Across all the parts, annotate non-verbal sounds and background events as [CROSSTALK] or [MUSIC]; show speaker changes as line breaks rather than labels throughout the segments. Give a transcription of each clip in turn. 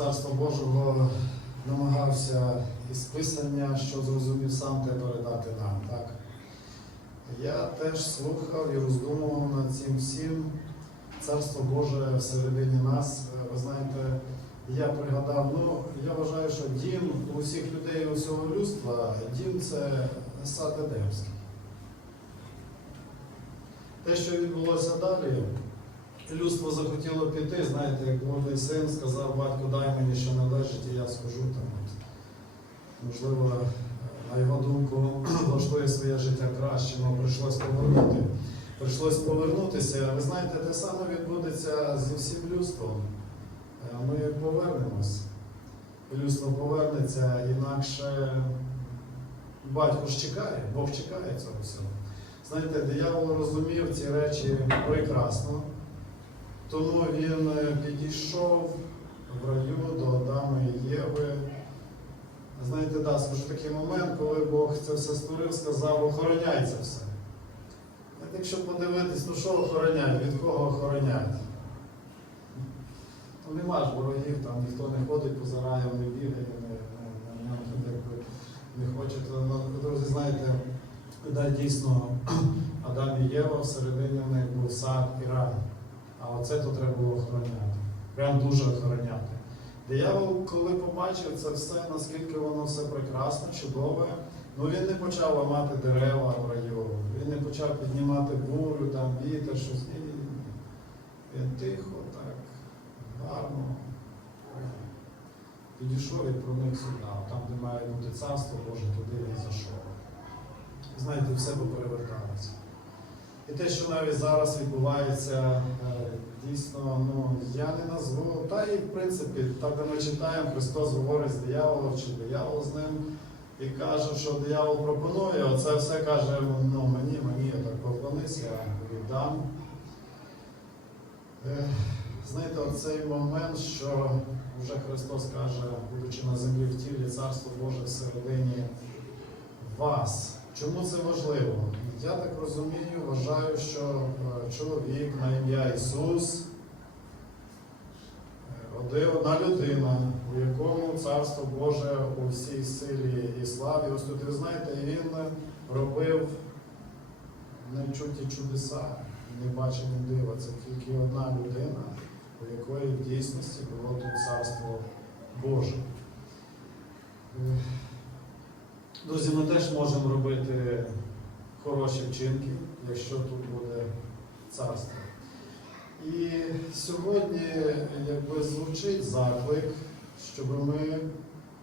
Царства Божого, намагався із Писання, що зрозумів сам те передати нам. Так? Я теж слухав і роздумував над цим всім. Царство Боже всередині нас. Ви знаєте, я пригадав, ну я вважаю, що дім у всіх людей, у всього людства, дім це сад Едемський. Те, що відбулося далі, людство захотіло піти, знаєте, як молодий син сказав, батько, дай мені, що належить, і я схожу там. От. Можливо, на його думку, влаштує своє життя краще, але прийшлось повернути. Прийшлось повернутися. Ви знаєте, те саме відбудеться зі всім людством. Е, Ми повернемось. Людство повернеться, інакше батько ж чекає, Бог чекає цього всього. Знаєте, диявол розумів ці речі прекрасно, тому він підійшов в раю до Адама і Єви. Знаєте, да, скажу такий момент, коли Бог це все створив, сказав, охороняй це все. Знаєте, Якщо подивитись, ну що охороняють, від кого охороняють? Ну нема ж ворогів, там ніхто не ходить поза раєм, не бігає, не, не, не, не хоче. Ну, друзі, знаєте, да, дійсно [CLEARS THROAT] Адам і Єва всередині в них був сад і рай. А оце то треба було охороняти. Прям дуже охороняти. Диявол, коли побачив це все, наскільки воно все прекрасно, чудове, ну він не почав ламати дерева в раю, він не почав піднімати бурю, там вітер, щось. Він тихо, так, гарно підійшов і проник сюди. Там, де має бути царство Боже, туди він зайшов. Знаєте, все попереверталося. І те, що навіть зараз відбувається, е, дійсно, ну, я не назву. Та і в принципі, де ми читаємо, Христос говорить з дияволом, чи диявол з ним, і каже, що диявол пропонує, оце все каже, ну мені, мені, я так поклонись, я віддам. Е, Знаєте, оцей момент, що вже Христос каже, будучи на землі в тілі, Царство Боже всередині вас. Чому це важливо? Я так розумію, вважаю, що е, чоловік на ім'я Ісус е, одна людина, у якому Царство Боже у всій силі і славі. Ось тут ви знаєте, він робив нечуті чудеса, небачені дива. Це тільки одна людина, у якої в дійсності було тут Царство Боже. Е, Друзі, ми теж можемо робити хороші вчинки, якщо тут буде царство. І сьогодні якби звучить заклик, щоб ми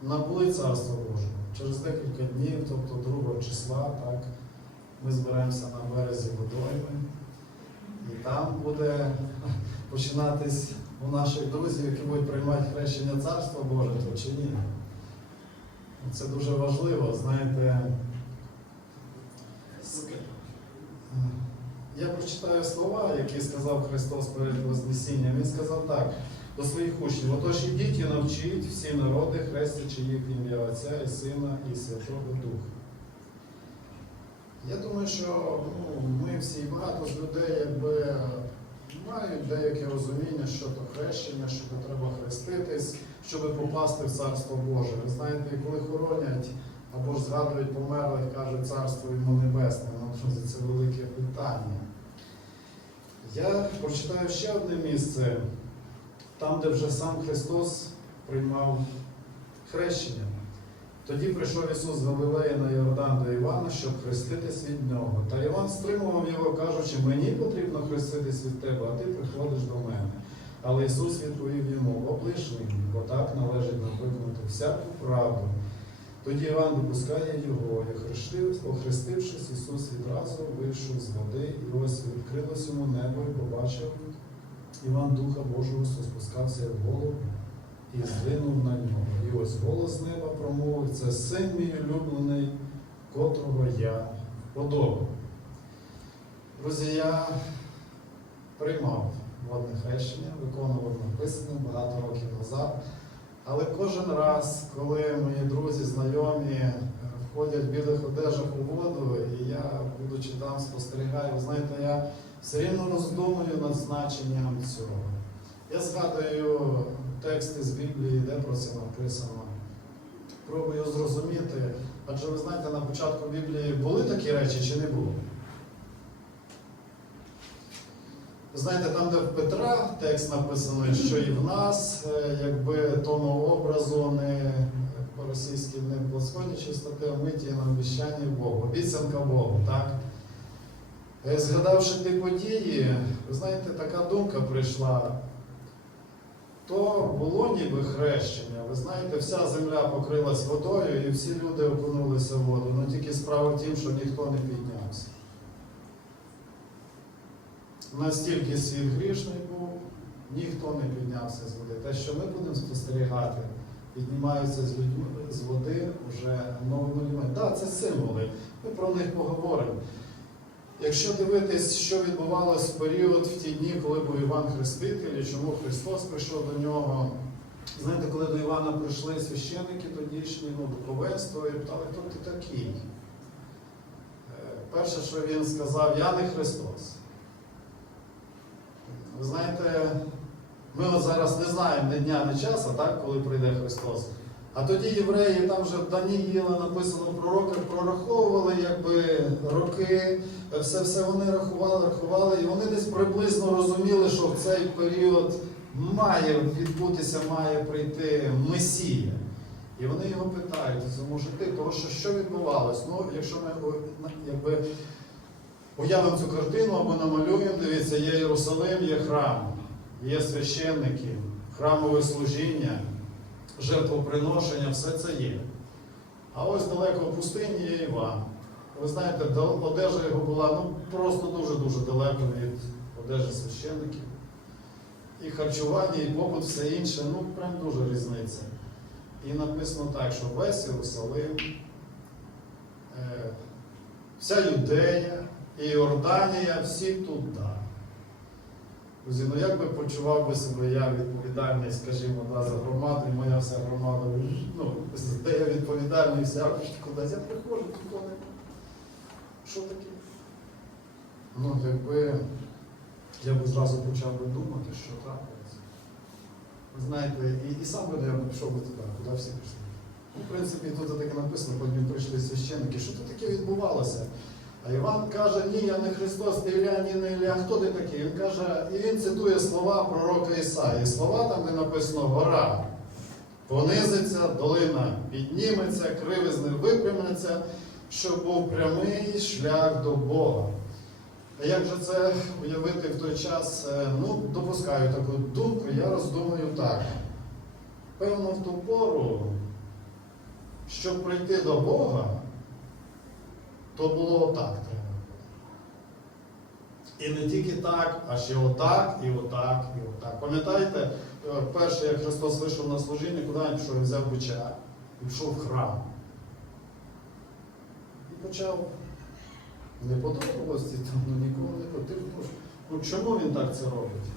набули царство Боже. Через декілька днів, тобто 2 числа, так, ми зберемося на березі водойми, і там буде починатись у наших друзів, які будуть приймати хрещення Царства Боже, то чи ні. Це дуже важливо, знаєте. Я прочитаю слова, які сказав Христос перед Вознесінням. Він сказав так до своїх учнів: отож ідіть і навчіть всі народи, хрестячи їх в ім'я Отця і Сина і Святого Духа. Я думаю, що ну, ми всі багато з людей якби мають деяке розуміння, що то хрещення, що то треба хреститись, щоб попасти в Царство Боже. Ви знаєте, коли хоронять або ж згадують померлих, кажуть царство йому небесне, ну, це велике питання. Я прочитаю ще одне місце, там, де вже сам Христос приймав хрещення. Тоді прийшов Ісус з Галилеї на Йордан до Івана, щоб хреститись від нього. Та Іван стримував його, кажучи, мені потрібно хреститись від тебе, а ти приходиш до мене. Але Ісус відповів йому, облиш мені, бо так належить нам всяку правду. Тоді Іван допускає його, і охрестив- охрестившись, Ісус відразу вийшов з води, і ось відкрилось йому небо, і побачив Іван Духа Божого, що спускався в голову і здвинув на нього. І ось голос неба промовив, це син мій улюблений, котрого я вподобав. Друзі, я приймав водне хрещення, виконував написане багато років назад. Але кожен раз, коли мої друзі, знайомі е, ходять в білих одежах у воду, і я, будучи там, спостерігаю, знаєте, я все рівно роздумую над значенням цього. Я згадую тексти з Біблії, де про це написано. Пробую зрозуміти, адже ви знаєте, на початку Біблії були такі речі чи не було? Ви знаєте, там, де в Петра текст написаний, що і в нас, е, якби тому образу не по-російськи не благосході чистоти, а миті на обіщання Богу, обіцянка Богу, так? Е, Згадавши ті події, ви знаєте, така думка прийшла. То було ніби хрещення. Ви знаєте, вся земля покрилась водою і всі люди окунулися в воду. Ну тільки справа в тім, що ніхто не піднявся. Настільки світ грішний був, ніхто не піднявся з води. Те, що ми будемо спостерігати, піднімаються з людьми з води вже новими людьми. Так, це символи. Ми про них поговоримо. Якщо дивитись, що відбувалось в період в ті дні, коли був Іван Хреститель, і чому Христос прийшов до нього. Знаєте, коли до Івана прийшли священники тодішні, ну, духовенство, і питали, хто ти такий? Е, Перше, що він сказав, я не Христос. Ви знаєте, ми от зараз не знаємо ні дня, ні часу, так, коли прийде Христос. А тоді євреї, там вже в Даніїла написано пророки, прораховували якби роки, все все вони рахували, рахували, і вони десь приблизно розуміли, що в цей період має відбутися, має прийти Месія. І вони його питають, цьому житті, того, що що відбувалось? Ну, якщо ми якби, уявимо цю картину або намалюємо, дивіться, є Єрусалим, є храм, є священники, храмове служіння, жертвоприношення, все це є. А ось далеко в пустині є Іван. Ви знаєте, одежа його була ну, просто дуже-дуже далеко від одежі священників. І харчування, і побут, все інше, ну прям дуже різниця. І написано так, що весь Єрусалим, е, вся Юдея і Йорданія, всі туди. Друзі, ну як би почував би себе я відповідальний, скажімо, да, за громаду, моя вся громада, ну, де я відповідальний, вся кудись, я приходжу, тут не. Що таке? Ну, якби я б зразу почав би думати, що трапилося. Ви знаєте, і, і сам би я пішов би туди, куди всі пішли. Ну, в принципі, тут таке написано, потім прийшли священники, що тут таке відбувалося. А Іван каже, ні, я не Христос, ти Ілля, ні, не Ілля, хто ти такий? Він каже, і він цитує слова пророка Ісаї. Слова там, де написано гора. Понизиться, долина підніметься, кривизни випрямляться, щоб був прямий шлях до Бога. А як же це уявити в той час? Е, Ну, допускаю таку думку, я роздумую так. Певно, в ту пору, щоб прийти до Бога, то було отак треба. І не тільки так, а ще отак, і отак, і отак. Пам'ятаєте, е, перше, як Христос вийшов на служіння, куди він пішов? Він взяв бича і пішов в храм. І почав не подобалості, там, ну нікого не потрібно. Ну чому він так це робить?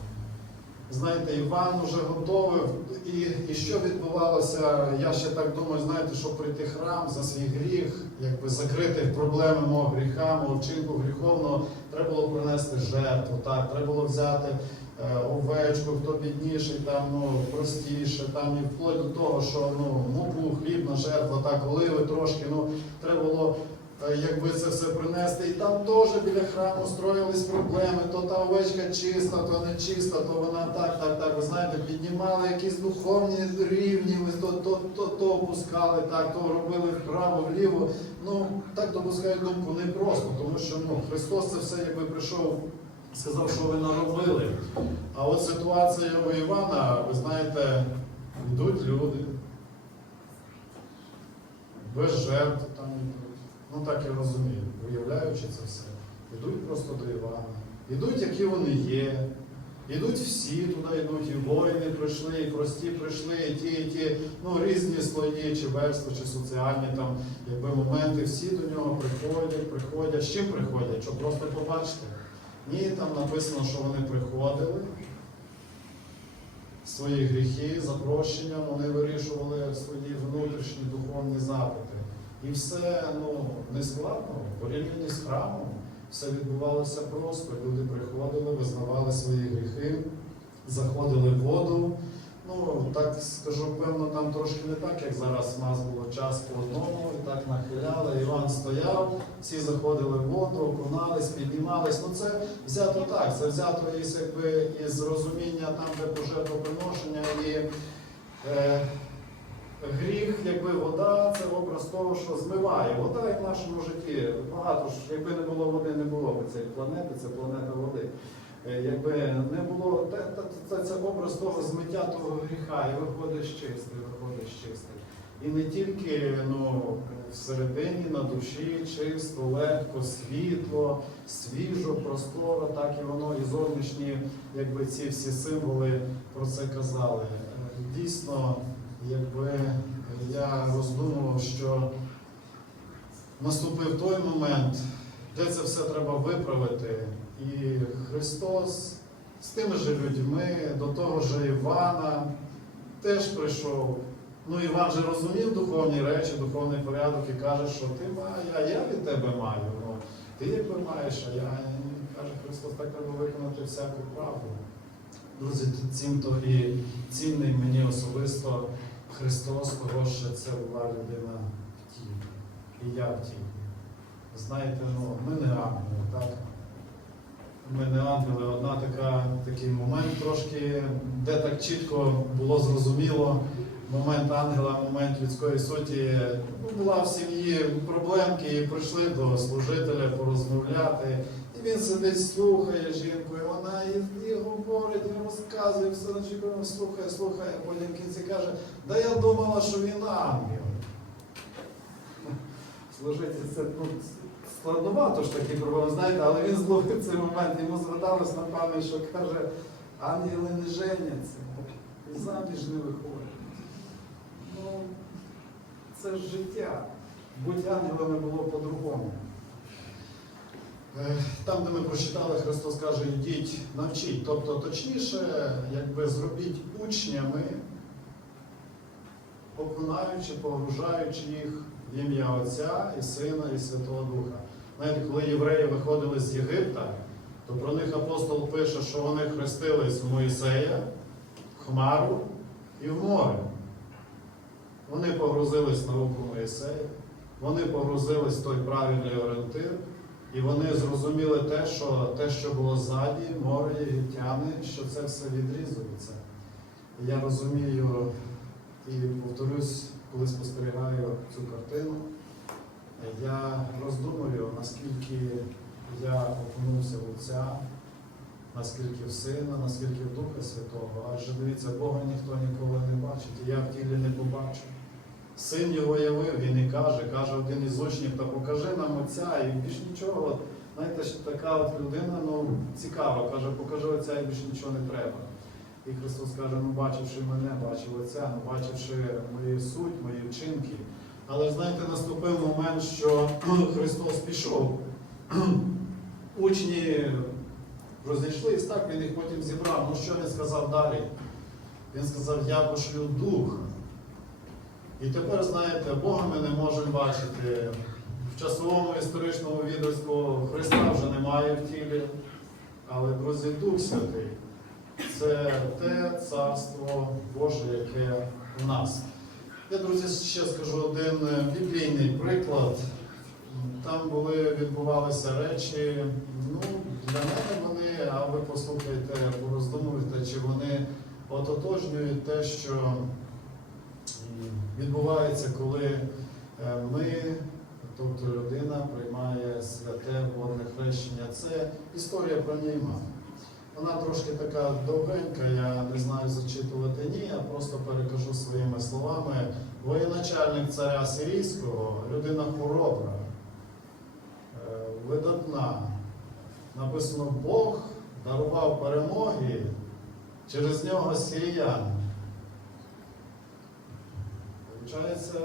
Знаєте, Іван вже готовий, і, і що відбувалося? Я ще так думаю, знаєте, щоб прийти храм за свій гріх, якби закрити проблеми мого гріха, мого вчинку гріховного, треба було принести жертву, так, треба було взяти е, овечку, хто бідніший, там, ну, простіше, там, і вплоть до того, що ну, муку, хлібна жертва, так, оливи трошки, ну, треба було якби це все принести. І там теж біля храму строїлись проблеми, то та овечка чиста, то не чиста, то вона так, так, так. Ви знаєте, піднімали якісь духовні рівні, то, то, то, то опускали, так, то робили вправо, вліво. Ну, так допускають думку не просто, тому що ну, Христос це все якби прийшов, сказав, що ви наробили. А от ситуація у Івана, ви знаєте, йдуть люди. Без жертв там. Ну так я розумію, уявляючи це все. Йдуть просто до Івана. Йдуть, які вони є. Йдуть всі туди йдуть, і воїни прийшли, і прості прийшли, і ті, і ті, ну різні слої, чи верстви, чи соціальні там, якби моменти, всі до нього приходять, приходять. Чим приходять? Що просто побачити? Ні, там написано, що вони приходили, свої гріхи, за прощенням, вони вирішували свої внутрішні духовні запити. І все ну, не складно, в порівнянні з храмом. Все відбувалося просто. Люди приходили, визнавали свої гріхи, заходили в воду. Ну, так скажу, певно, там трошки не так, як зараз у нас було час по одному, і так нахиляли. Іван стояв, всі заходили в воду, окунались, піднімались. Ну це взято так, це взято із якби із розуміння там, де пожертвоприношення і е, гріх, якби вода, це образ того, що змиває. Вода як в нашому житті. Багато ж, якби не було води, не було б цієї планети, це планета води. Е, Якби не було, те- це, це образ того змиття того гріха, і виходиш чистий, виходиш чистий. І не тільки ну, всередині, на душі, чисто, легко, світло, свіжо, просторо, так і воно, і зовнішні, якби ці всі символи про це казали. Е, Дійсно, якби я роздумував, що наступив той момент, де це все треба виправити. І Христос з тими ж людьми, до того ж Івана теж прийшов. Ну, Іван же розумів духовні речі, духовний порядок і каже, що ти має, а я від тебе маю. Ну, ти якби маєш, а я каже Христос, так треба виконати всяку правду. Друзі, цим то і цінний особисто Христос, того, що це була людина в тілі. І я в тілі. Знаєте, ну, ми не ангели, так? Ми не ангели, одна така, такий момент трошки, де так чітко було зрозуміло момент ангела, момент людської суті. Була в сім'ї проблемки, і прийшли до служителя порозмовляти. І він сидить, слухає жінку, і вона і, і говорить, і розказує, все начебто слухає, слухає, а потім в кінці каже, да я думала, що він ангел. [LAUGHS] Служитель, це ну, складновато ж такі проблеми, знаєте, але він зловив цей момент, йому згадалось на пам'ять, що каже, ангели не женяться, і заміж не виходять. Ну, це ж життя. Будь ангелами було по-другому. Е, Там, де ми прочитали, Христос каже, йдіть, навчіть. Тобто, точніше, якби зробіть учнями, окунаючи, погружаючи їх в ім'я Отця і Сина і Святого Духа. Знаєте, коли євреї виходили з Єгипта, то про них апостол пише, що вони хрестились в Моїсея, в Хмару і в море. Вони погрузились на руку Моїсея, вони погрузились в той правильний орієнтир, і вони зрозуміли те, що те, що було ззаді, море єгиптяни, що це все відрізується. Я розумію і повторюсь, коли спостерігаю цю картину, я роздумую, наскільки я окунувся в Отця, наскільки в Сина, наскільки в Духа Святого. Адже дивіться, Бога ніхто ніколи не бачить, і я в тілі не побачу. Син його явив, він і каже, каже один із учнів, та покажи нам Отця, і більш нічого. Знаєте, що така от людина ну, цікава, каже, покажи Отця і більше нічого не треба. І Христос каже, ну бачивши мене, бачив Отця, ну бачивши мою суть, мої вчинки. Але знаєте, наступив момент, що [CLEARS THROAT] Христос пішов. [CLEARS THROAT] Учні розійшлись, так, він їх потім зібрав. Ну що він сказав далі? Він сказав, я пошлю духа. І тепер, знаєте, Бога ми не можемо бачити. В часовому історичному відомстві Христа вже немає в тілі. Але, друзі, Дух Святий це те царство Боже, яке у нас. Я, друзі, ще скажу один біблійний приклад. Там були, відбувалися речі. Ну, для мене вони, а ви послухайте, пороздумуйте, чи вони ототожнюють те, що відбувається, коли е, ми, тобто людина, приймає святе водне хрещення. Це історія про Нейма. Вона трошки така довгенька, я не знаю зачитувати ні, я просто перекажу своїми словами. Воєначальник царя сирійського, людина хоробра, е, видатна. Написано, Бог дарував перемоги через нього сиріян. Получається,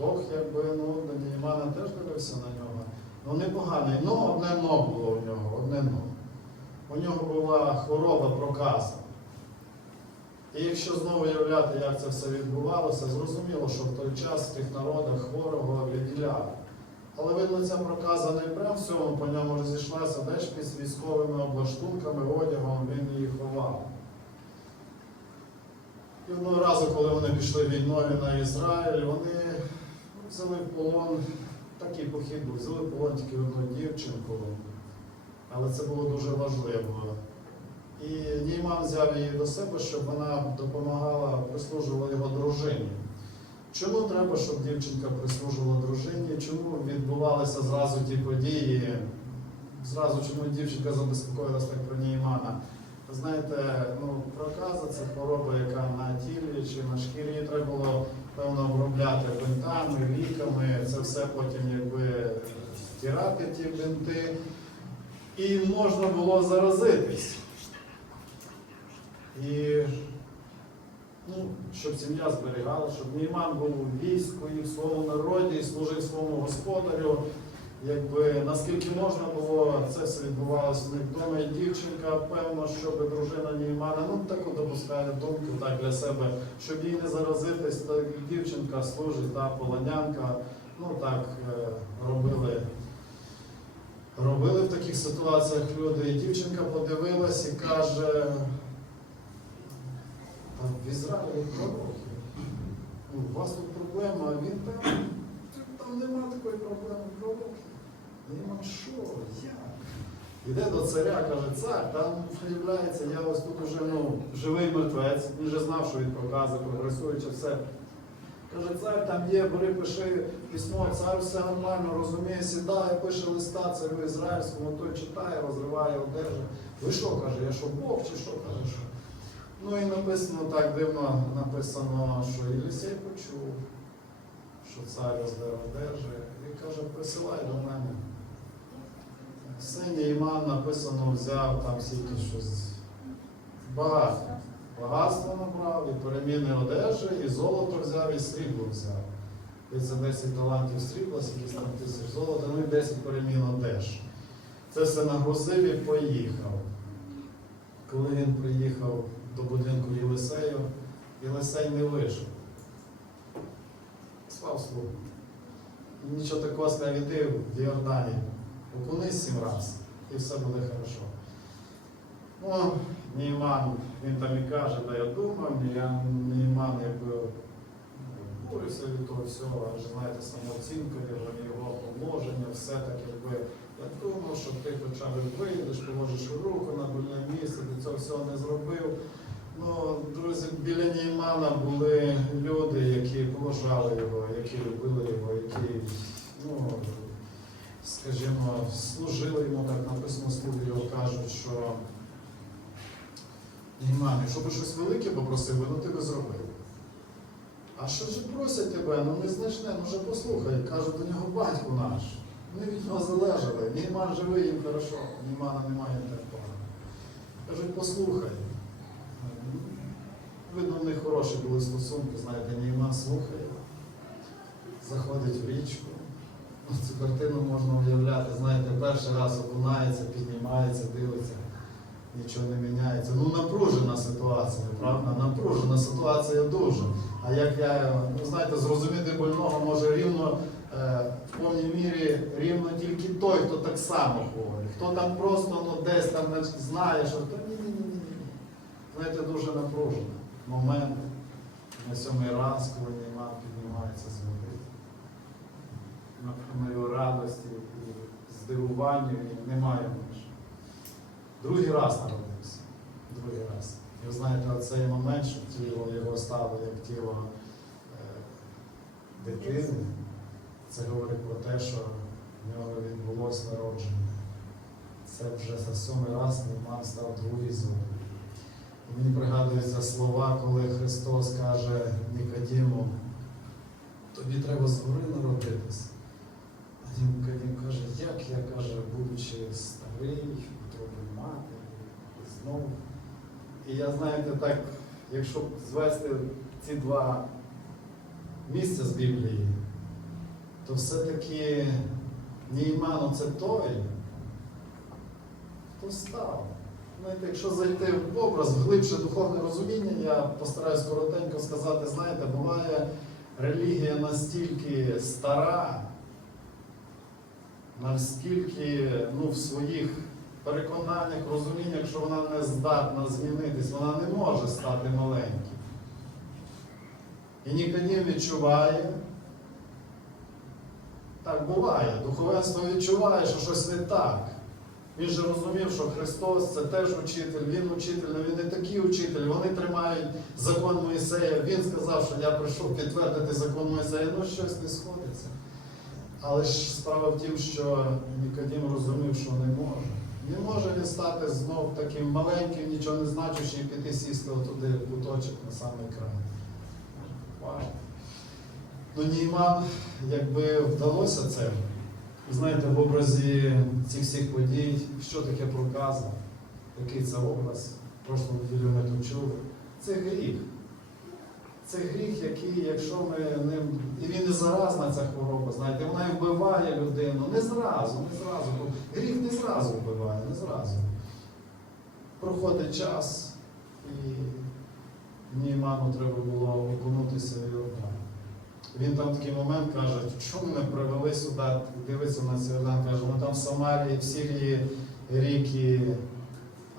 Бог якби ну, на Неймана теж дивився на нього. Ну непоганий, ну одне но було у нього, одне но. У нього була хвороба проказа. І якщо знову уявляти, як це все відбувалося, зрозуміло, що в той час в тих народах хворого відділяли. Але видно, ця проказа не прям в цьому по ньому розійшлася, де ж військовими облаштунками, одягом він її ховав. І одного разу, коли вони пішли війною на Ізраїль, вони взяли полон, такий похід був, взяли полон тільки одну дівчинку, але це було дуже важливо. І Нійман взяв її до себе, щоб вона допомагала, прислужувала його дружині. Чому треба, щоб дівчинка прислужувала дружині? Чому відбувалися зразу ті події? Зразу чому дівчинка забезпокоїлась так про Ніймана? Ви знаєте, ну, проказа це хвороба, яка на тілі чи на шкірі треба було певно обробляти бинтами, ліками. Це все потім якби стирати ті бинти. І можна було заразитись. І ну, щоб сім'я зберігала, щоб Нейман був у війську і в своєму народі, і служив своєму господарю. Якби наскільки можна було, це все відбувалося в них вдома. І дівчинка, певно, щоб дружина Неймана, ну таку допускає думку так для себе, щоб їй не заразитись, так дівчинка служить, та полонянка, ну так е, робили. Робили в таких ситуаціях люди. І дівчинка подивилась і каже, в Ізраїлі пророки. У вас тут проблема, а він там, там нема такої проблеми пророки. Нема що, я. Іде до царя, каже, цар, там виявляється, я ось тут уже ну, живий мертвець, він вже знав, що він прокази, прогресуючи все. Каже, цар там є, бери, пиши письмо, цар все нормально, розуміє, сідає, пише листа царю ізраїльському, той читає, розриває, одержить. Ви що, каже, я що Бог чи що каже, що? Ну і написано так дивно, написано, що Єлісей почув, що цар роздер одержує, і каже, присилай до мене. Синя Іман написано, взяв там стільки щось багато. Багатство набрав, і переміни одежі, і золото взяв, і срібло взяв. І це 10 талантів срібла, скільки там тисяч золота, ну і 10 перемін одеж. Це все нагрузив і поїхав. Коли він приїхав до будинку Єлисею, Єлисей не вижив. Слав слугу. Нічого такого сказав, іди в Йордані, окунись сім раз, і все буде хорошо. Ну, Нейман, він там і каже, да я думав, я Нейман якби борився від того всього, аж знаєте, самооцінка його, положення, все так якби. Я думав, що ти хоча б вийдеш, положиш руку на больне місце, ти цього всього не зробив. Ну, друзі, біля Неймана були люди, які поважали його, які любили його, які, ну, скажімо, служили йому, так написано, слуги його кажуть, що Нейман, якщо би щось велике попросив, би, ну ти зробив. А що ж просять тебе? Ну незначне, ну вже послухай, каже до нього батько наш. Ми від нього залежали. Нейман живий їм хорошо, Неймана немає так погано. Кажуть, послухай. Видно, в них хороші були стосунки, знаєте, Нейман слухає, заходить в річку. Цю картину можна уявляти, знаєте, перший раз окунається, піднімається, дивиться, нічого не міняється. Ну, напружена ситуація, правда? Напружена ситуація дуже. А як я, ну знаєте, зрозуміти больного може рівно е, в повній мірі рівно тільки той, хто так само хворий. Хто там просто ну, десь там знає, що та ні, ні, ні, ні. Знаєте, дуже напружено. Момент на сьомий раз, коли Нейман піднімається з води. Радості і немає меж. Другий раз народився. Другий раз. І ви знаєте, оцей момент, що тіло його стало як тіло е, дитини, це говорить про те, що в нього відбулось народження. Це вже за сьомий раз Нейман став другий з. І Мені пригадуються слова, коли Христос каже Нікодіму, тобі треба згори народитися. А Нікодім каже, як я каже, будучи старий, трохи мати, і знову. І я, знаєте, так, якщо звести ці два місця з Біблії, то все-таки Нейману це той, хто став Знаєте, якщо зайти в образ, в глибше духовне розуміння, я постараюсь коротенько сказати, знаєте, буває релігія настільки стара, настільки ну, в своїх переконаннях, розуміннях, що вона не здатна змінитись, вона не може стати маленьким. І Нікодім відчуває, так буває, духовенство відчуває, що щось не так. Він же розумів, що Христос це теж учитель, Він учитель, але Він не такий учитель, вони тримають закон Моїсея. Він сказав, що я прийшов підтвердити закон Моїсея, ну щось не сходиться. Але ж справа в тім, що Нікодім розумів, що не може. Не може він стати знов таким маленьким, нічого не значущим і піти сісти отуди в куточок на самий край. Вау. Ну, Нійман, якби вдалося це, знаєте, в образі цих всіх подій, що таке проказа, який це образ, в прошлому неділю ми тут чули. Це гріх. Це гріх, який, якщо ми ним. І він не заразна ця хвороба, знаєте, вона і вбиває людину. Не зразу, не зразу. Гріх не зразу вбиває, не зразу. Проходить час, і Німану треба було окунутися в Йордан. Він там такий момент каже, чому мене привели сюди, дивиться на цей каже, ну там в Самарії в Сирії ріки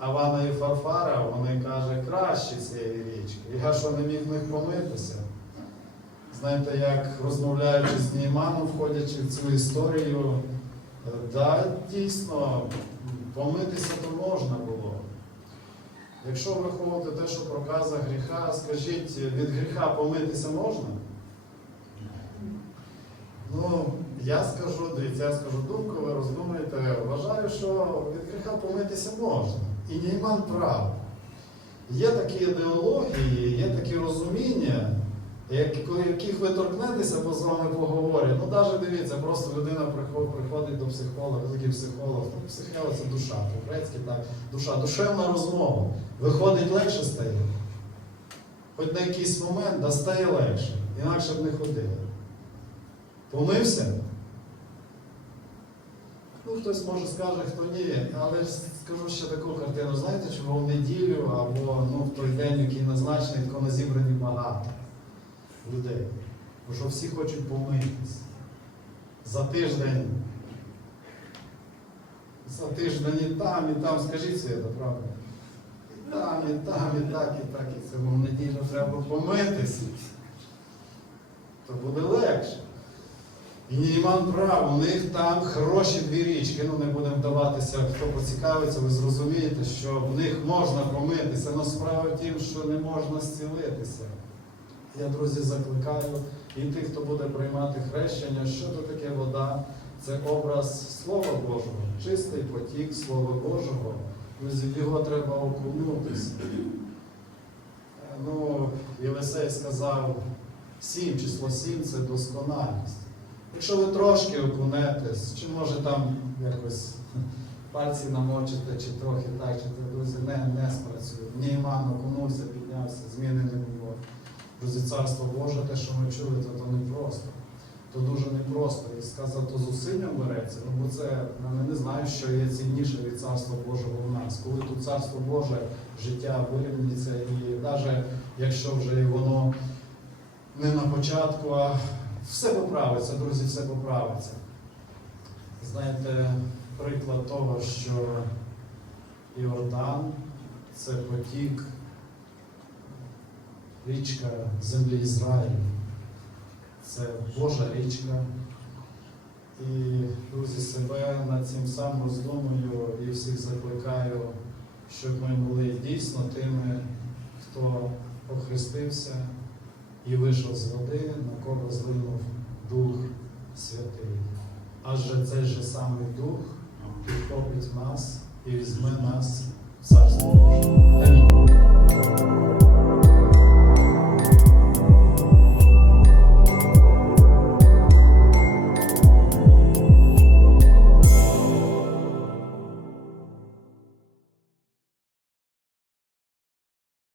Авана і Фарфара, вони каже, краще цієї річки. Я що не міг в них помитися. Знаєте, як розмовляючи з Німаном, входячи в цю історію, е, да, дійсно, помитися то можна було. Якщо враховувати те, що проказа гріха, скажіть, від гріха помитися можна? Ну, я скажу, дивіться, я скажу думку, ви роздумаєте, вважаю, що від гріха помитися можна. І Нейман прав. Є такі ідеології, є такі розуміння, яких ви торкнетеся, бо з вами поговорять. Ну, навіть дивіться, просто людина приходить до психолога, такий психолог, ну, психолог це душа, по-грецьки так, душа, душевна розмова. Виходить легше стає. Хоч на якийсь момент да стає легше, інакше б не ходили. Помився? Ну, хтось може скаже, хто ні, але скажу ще таку картину. Знаєте, чого в неділю або ну, в той день, який назначений, на зібрані багато людей. Бо що всі хочуть помитися. За тиждень. За тиждень і там, і там, скажіть Свята, правда? І там, і там, і так, і так, і це в неділю треба помитися. То буде легше. І Німан прав, у них там хороші дві річки. Ну, не будемо вдаватися, хто поцікавиться, ви зрозумієте, що в них можна помитися, але справа в тім, що не можна зцілитися. Я, друзі, закликаю і тих, хто буде приймати хрещення, що то таке вода? Це образ Слова Божого, чистий потік Слова Божого. Друзі, в його треба окунутися. Е, Ну, Єлисей сказав, сім, число сім це досконалість. Якщо ви трошки окунетесь, чи може там якось пальці намочите, чи трохи так, чи так, друзі, не, не спрацює. Нейман окунувся, піднявся, зміни не було. Друзі, царство Боже, те, що ми чули, то, то не. То дуже непросто. І сказав, то зусиллям береться. Ну, бо це ну, не знаю, що є цінніше від царства Божого в нас. Коли тут царство Боже, життя вирівняться, і навіть якщо вже воно не на початку, а все поправиться, друзі, все поправиться. Знаєте, приклад того, що Іордан це потік, річка землі Ізраїлю. Це Божа річка. І, друзі, себе над цим сам роздумую і всіх закликаю, щоб ми були дійсно тими, хто охрестився і вийшов з води, на кого злинув Дух Святий. Адже цей же самий Дух підхопить нас і візьме нас в Царство Боже.